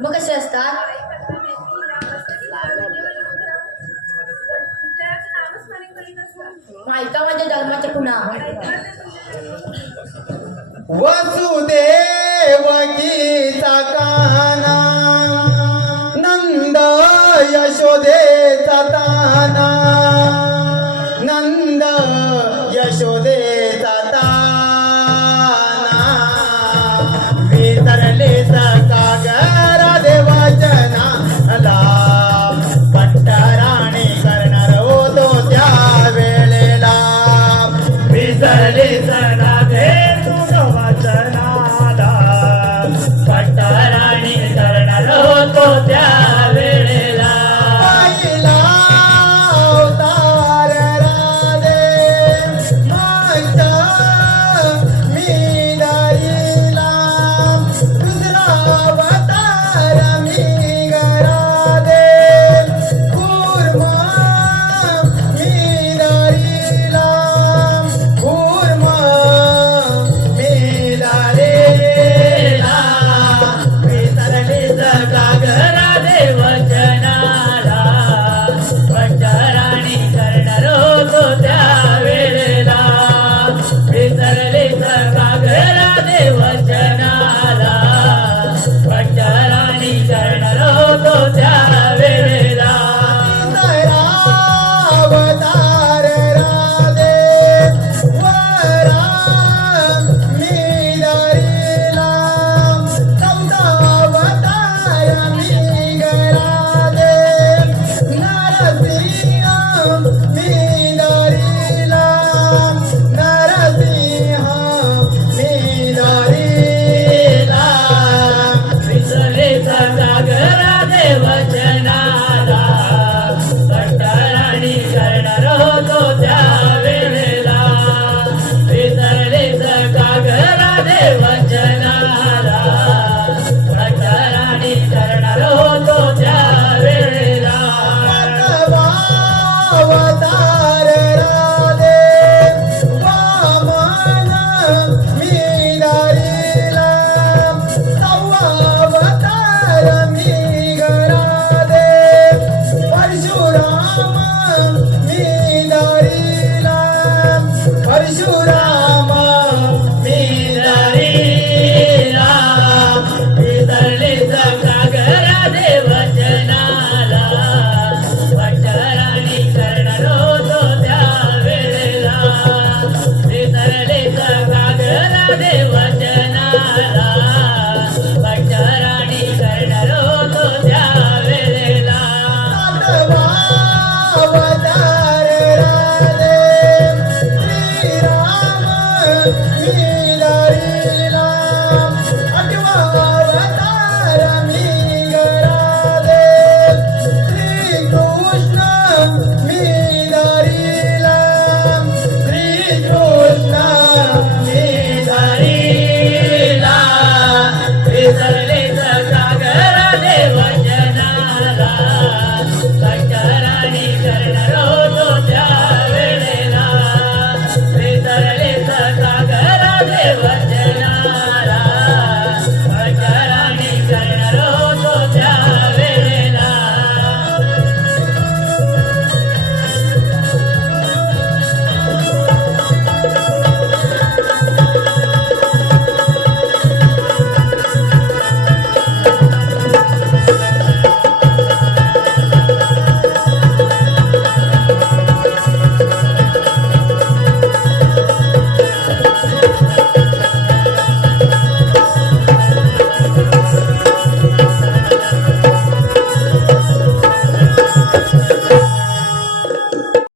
मग कसे असतात? मायका माझ्या जन्माच्या पुन्हा. वसुदेव गीता काना नंद यशोदे ताना. Yeah. jura. love.